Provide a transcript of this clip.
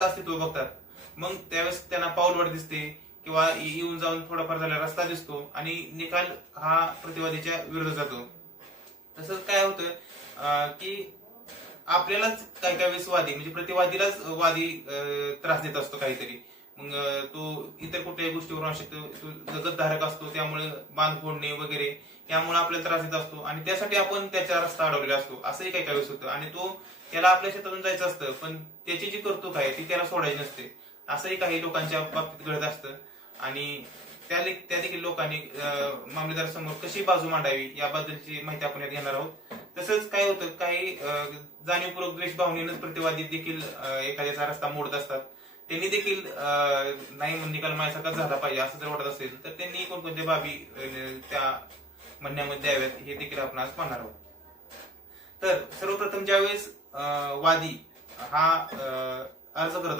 अस्तित्व बघतात. मग त्यावेळेस त्यांना पाऊलवर दिसते किंवा येऊन जाऊन थोडाफार झाला रस्ता दिसतो आणि निकाल हा प्रतिवादीच्या विरोधात जातो. तसंच काय होतं की आपल्यालाच काही काही वेळेस वादी म्हणजे प्रतिवादीलाच वादी त्रास देत असतो काहीतरी. मग तो इतर कुठल्याही गोष्टीवर राहू शकतो. तो जगतधारक असतो त्यामुळे बांध फोडणे वगैरे त्यामुळे आपल्याला त्रास येत असतो. आणि त्यासाठी आपण त्याचा रस्ता अडवलेला असतो. असंही काही काही होतं. आणि तो त्याला आपल्या शेतातून जायचं असतं पण त्याची जी कर्तुक आहे ती त्याला सोडायची नसते. असंही काही लोकांच्या बाबतीत घडत असतं. आणि त्या त्या देखील लोकांनी अं, मामलेदार समोर कशी बाजू मांडावी याबद्दलची माहिती आपण यात घेणार आहोत. तसंच काय होतं काही जाणीवपूर्वक द्वेष भावनेनंच प्रतिवादी देखील एखाद्याचा रस्ता मोडत असतात. त्यांनी देखील अं, नाही म्हणजे निकाल माझ्यासारखाच झाला पाहिजे असं जर वाटत असेल तर त्यांनी कोणकोणत्या बाबी त्या म्हणण्यामध्ये द्याव्यात हे देखील आपण आज पाहणार आहोत. तर सर्वप्रथम ज्यावेळेस अं, वादी हा अं, अर्ज करत